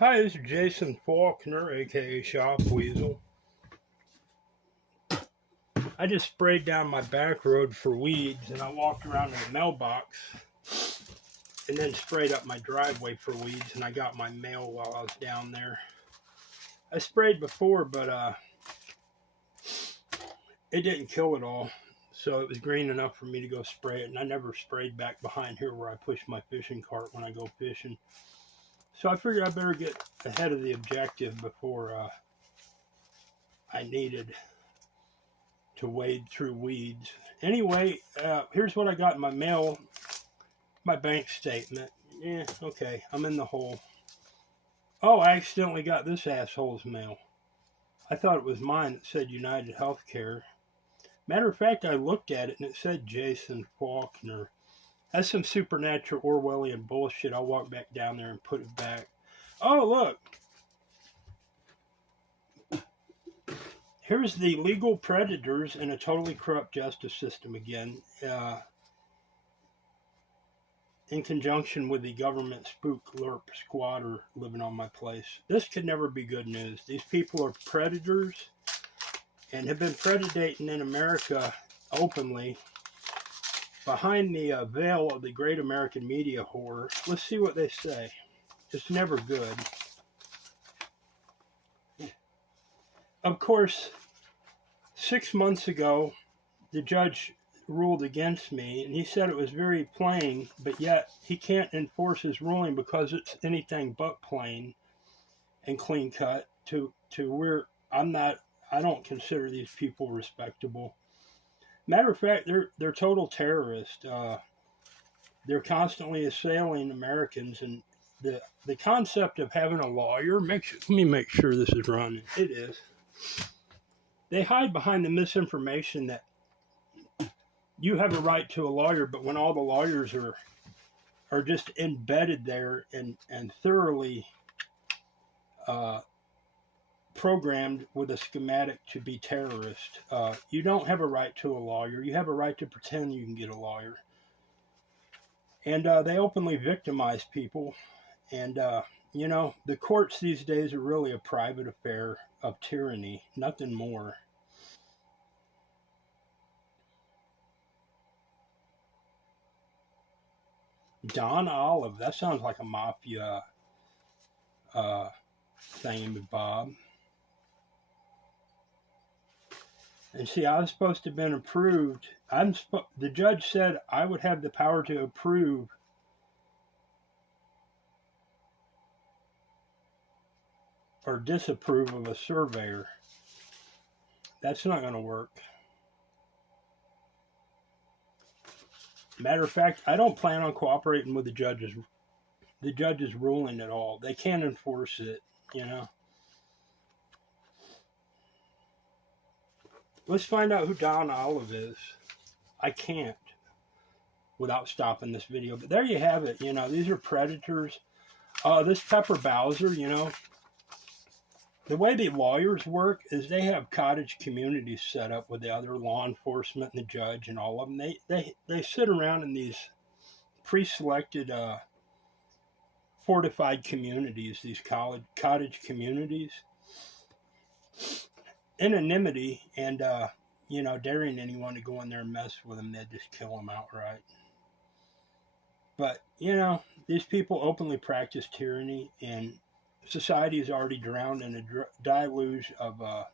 Hi, this is Jason Faulkner, aka Shop Weasel. I just sprayed down my back road for weeds and I walked around to the mailbox and then sprayed up my driveway for weeds, and I got my mail while I was down there. I sprayed before, but it didn't kill it all. So it was green enough for me to go spray it, and I never sprayed back behind here where I push my fishing cart when I go fishing. So I figured I better get ahead of the objective before I needed to wade through weeds. Anyway, here's what I got in my mail. My bank statement. Yeah, okay, I'm in the hole. Oh, I accidentally got this asshole's mail. I thought it was mine. It said United Healthcare. Matter of fact, I looked at it and it said Jason Faulkner. That's some supernatural Orwellian bullshit. I'll walk back down there and put it back. Oh, look. Here's the legal predators in a totally corrupt justice system again, in conjunction with the government spook LERP squatter living on my place. This could never be good news. These people are predators and have been predating in America openly behind the veil of the great American media horror. Let's see what they say. It's never good. Of course, 6 months ago, the judge ruled against me, and he said it was very plain, but yet he can't enforce his ruling because it's anything but plain and clean cut to where I don't consider these people respectable. Matter of fact, they're total terrorists. They're constantly assailing Americans, and the concept of having a lawyer let me make sure this is running. It is. They hide behind the misinformation that you have a right to a lawyer, but when all the lawyers are just embedded there and thoroughly programmed with a schematic to be terrorist, you don't have a right to a lawyer. You have a right to pretend you can get a lawyer. And they openly victimize people. And, the courts these days are really a private affair of tyranny, nothing more. Don Olive, that sounds like a mafia thing, Bob. And see, I was supposed to have been approved. The judge said I would have the power to approve or disapprove of a surveyor. That's not going to work. Matter of fact, I don't plan on cooperating with the judge's ruling at all. They can't enforce it, Let's find out who Don Olive is. I can't without stopping this video. But there you have it. These are predators. This Pepper Bowser, the way the lawyers work is they have cottage communities set up with the other law enforcement and the judge and all of them. They sit around in these pre-selected fortified communities, these cottage communities, anonymity, and daring anyone to go in there and mess with them, they just kill them outright. But these people openly practice tyranny, and society is already drowned in a deluge of an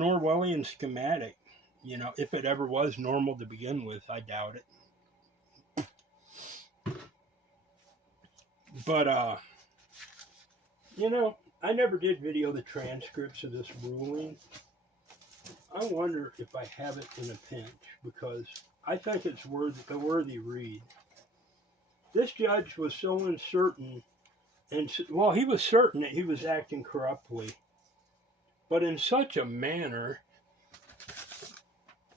Orwellian schematic. If it ever was normal to begin with, I doubt it. But I never did video the transcripts of this ruling. I wonder if I have it in a pinch, because I think it's a worthy read. This judge was so uncertain. And he was certain that he was acting corruptly, but in such a manner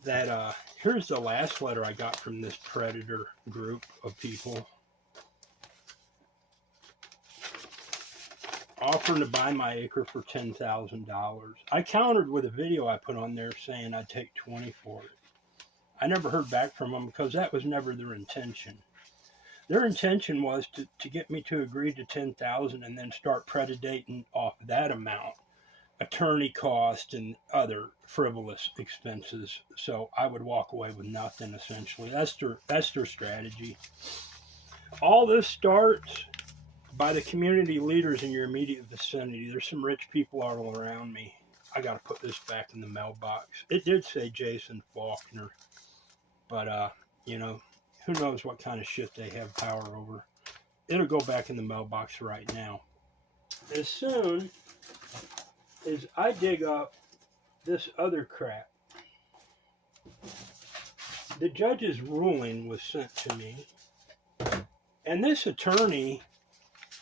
that here's the last letter I got from this predator group of people, offering to buy my acre for $10,000. I countered with a video I put on there saying I'd take 20 for it. I never heard back from them because that was never their intention. Their intention was to get me to agree to 10,000 and then start predating off that amount, attorney cost and other frivolous expenses. So I would walk away with nothing essentially. That's their strategy. All this starts by the community leaders in your immediate vicinity. There's some rich people all around me. I got to put this back in the mailbox. It did say Jason Faulkner, but you know, who knows what kind of shit they have power over. It'll go back in the mailbox right now. As soon as I dig up this other crap, the judge's ruling was sent to me, and this attorney,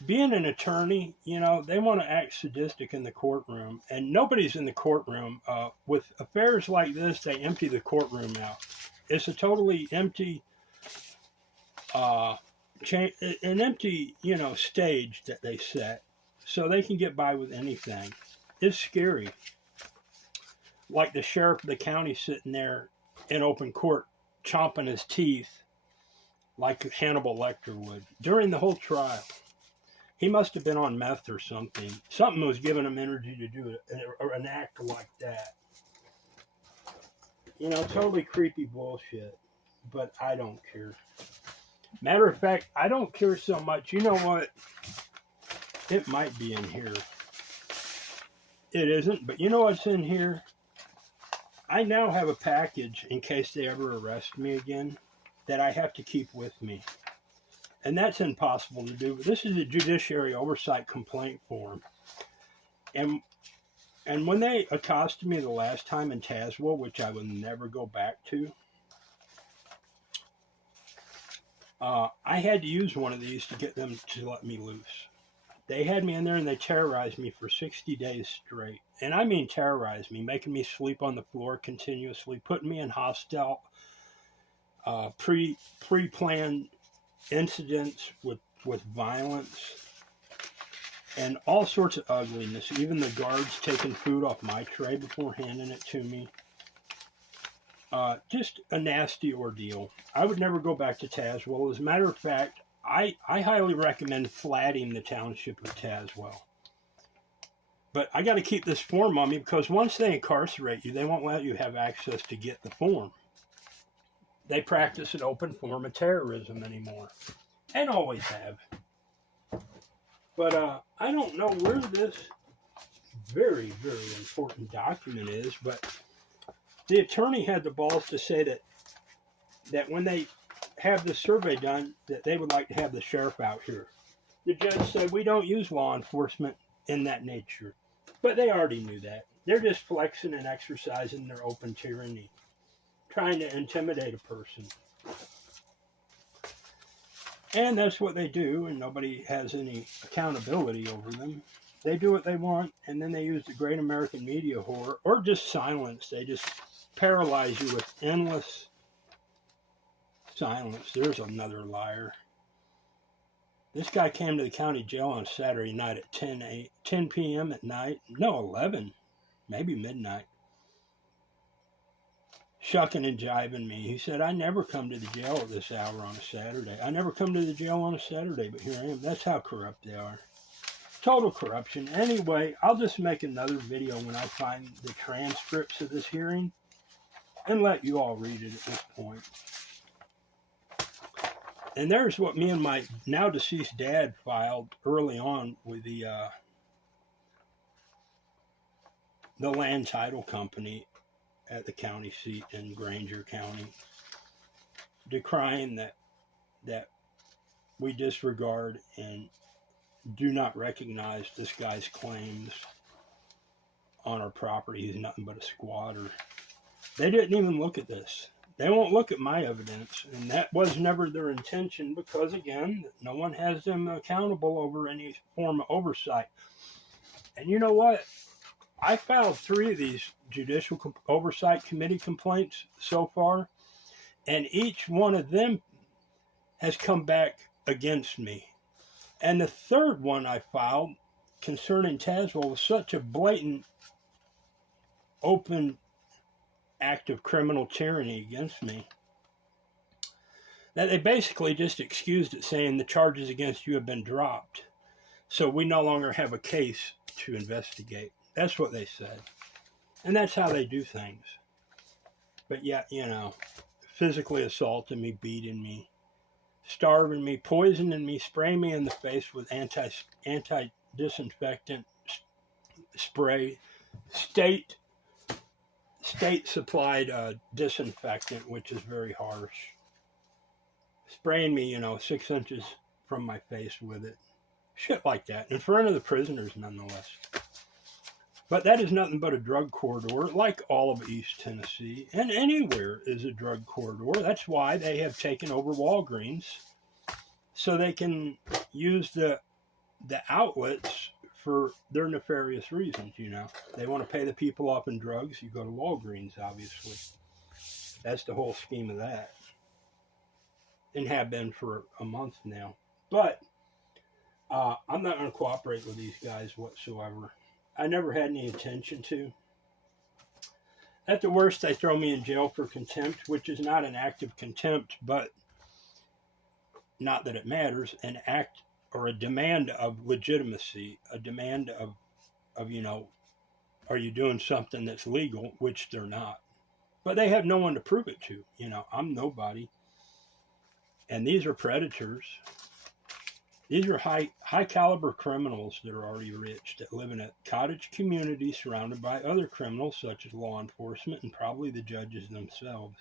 being an attorney, you know, they want to act sadistic in the courtroom, and nobody's in the courtroom. With affairs like this, they empty the courtroom out. It's a totally empty, an empty, you know, stage that they set, so they can get by with anything. It's scary. Like the sheriff of the county sitting there in open court, chomping his teeth, like Hannibal Lecter would during the whole trial. He must have been on meth or something. Something was giving him energy to do an act like that. You know, totally creepy bullshit. But I don't care. Matter of fact, I don't care so much. You know what? It might be in here. It isn't, but you know what's in here? I now have a package in case they ever arrest me again that I have to keep with me. And that's impossible to do. But this is a judiciary oversight complaint form. And when they accosted me the last time in Tazewell, which I would never go back to, I had to use one of these to get them to let me loose. They had me in there and they terrorized me for 60 days straight. And I mean terrorized me, making me sleep on the floor continuously, putting me in hostile, pre-planned incidents with violence and all sorts of ugliness. Even the guards taking food off my tray before handing it to me. Just a nasty ordeal. I would never go back to Tazewell. As a matter of fact, I highly recommend flatting the township of Tazewell. But I got to keep this form on me because once they incarcerate you, they won't let you have access to get the form. They practice an open form of terrorism anymore. And always have. But I don't know where this very, very important document is, but the attorney had the balls to say that when they have the survey done, that they would like to have the sheriff out here. The judge said, we don't use law enforcement in that nature. But they already knew that. They're just flexing and exercising their open tyranny, trying to intimidate a person. And that's what they do, and nobody has any accountability over them. They do what they want, and then they use the great American media horror, or just silence. They just paralyze you with endless silence. There's another liar. This guy came to the county jail on Saturday night at 10 p.m. at night. No, 11, maybe midnight. Shucking and jiving me. He said, I never come to the jail at this hour on a Saturday. I never come to the jail on a Saturday, but here I am. That's how corrupt they are. Total corruption. Anyway, I'll just make another video when I find the transcripts of this hearing and let you all read it at this point. And there's what me and my now deceased dad filed early on with the land title company at the county seat in Granger County, decrying that we disregard and do not recognize this guy's claims on our property. He's nothing but a squatter. They didn't even look at this. They won't look at my evidence, and that was never their intention because, again, no one has them accountable over any form of oversight. And you know what? I filed 3 of these Judicial Oversight Committee complaints so far, and each one of them has come back against me. And the third one I filed concerning Tazewell was such a blatant, open act of criminal tyranny against me That they basically just excused it, saying the charges against you have been dropped. So we no longer have a case to investigate. That's what they said. And that's how they do things. But yet, physically assaulting me, beating me, starving me, poisoning me, spraying me in the face with anti-disinfectant spray, state supplied disinfectant, which is very harsh. Spraying me, 6 inches from my face with it. Shit like that. In front of the prisoners, nonetheless. But that is nothing but a drug corridor, like all of East Tennessee. And anywhere is a drug corridor. That's why they have taken over Walgreens. So they can use the outlets for their nefarious reasons, They want to pay the people off in drugs. You go to Walgreens, obviously. That's the whole scheme of that. And have been for a month now. But I'm not going to cooperate with these guys whatsoever. I never had any intention to. At the worst, they throw me in jail for contempt, which is not an act of contempt, but not that it matters, an act or a demand of legitimacy, a demand of are you doing something that's legal, which they're not. But they have no one to prove it to. I'm nobody. And these are predators. These are high caliber criminals that are already rich, that live in a cottage community surrounded by other criminals such as law enforcement and probably the judges themselves.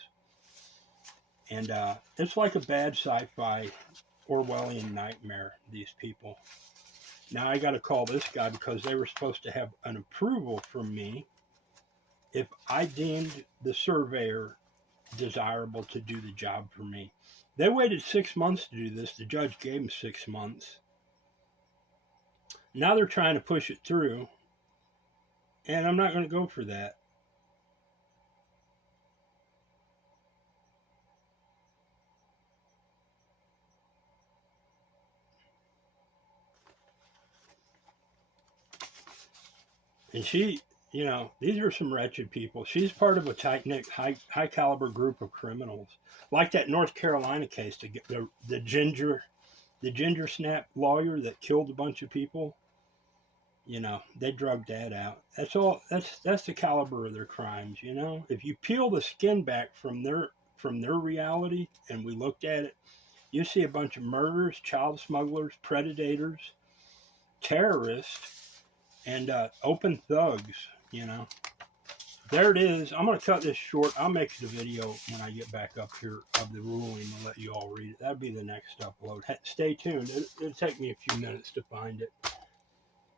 And it's like a bad sci-fi Orwellian nightmare, these people. Now I got to call this guy because they were supposed to have an approval from me if I deemed the surveyor desirable to do the job for me. They waited 6 months to do this. The judge gave them 6 months. Now they're trying to push it through. And I'm not going to go for that. And she, these are some wretched people. She's part of a tight-knit, high-caliber group of criminals. Like that North Carolina case, the ginger snap lawyer that killed a bunch of people. They drugged that out. That's all. That's the caliber of their crimes. If you peel the skin back from their reality, and we looked at it, you see a bunch of murderers, child smugglers, predators, terrorists, and open thugs. There it is. I'm going to cut this short. I'll make the video when I get back up here of the ruling and let you all read it. That'll be the next upload. Stay tuned. It'll take me a few minutes to find it.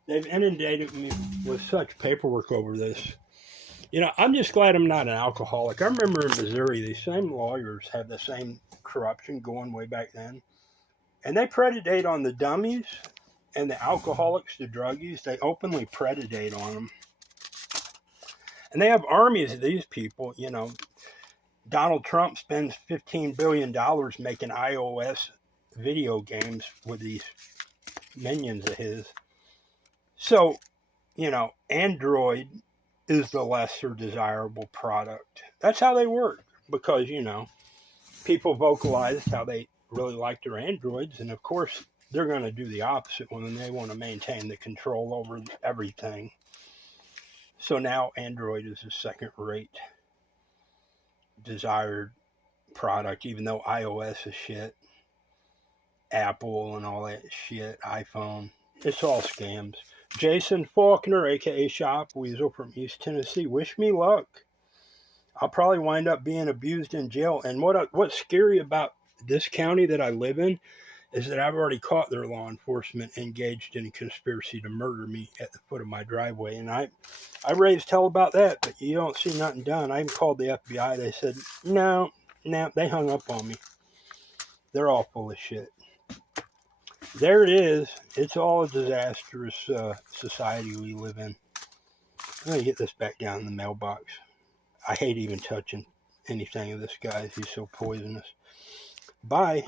They've inundated me with such paperwork over this. I'm just glad I'm not an alcoholic. I remember in Missouri, these same lawyers have the same corruption going way back then. And they predate on the dummies and the alcoholics, the druggies. They openly predate on them. And they have armies of these people. Donald Trump spends $15 billion making iOS video games with these minions of his. So, Android is the lesser desirable product. That's how they work. Because, people vocalize how they really like their Androids. And, of course, they're going to do the opposite when they want to maintain the control over everything. So now Android is a second-rate desired product, even though iOS is shit. Apple and all that shit, iPhone, it's all scams. Jason Faulkner, a.k.a. Shop Weasel from East Tennessee, wish me luck. I'll probably wind up being abused in jail. And what's scary about this county that I live in is that I've already caught their law enforcement engaged in a conspiracy to murder me at the foot of my driveway. And I raised hell about that, but you don't see nothing done. I even called the FBI. They said, no, they hung up on me. They're all full of shit. There it is. It's all a disastrous society we live in. I'm going to get this back down in the mailbox. I hate even touching anything of this guy. He's so poisonous. Bye.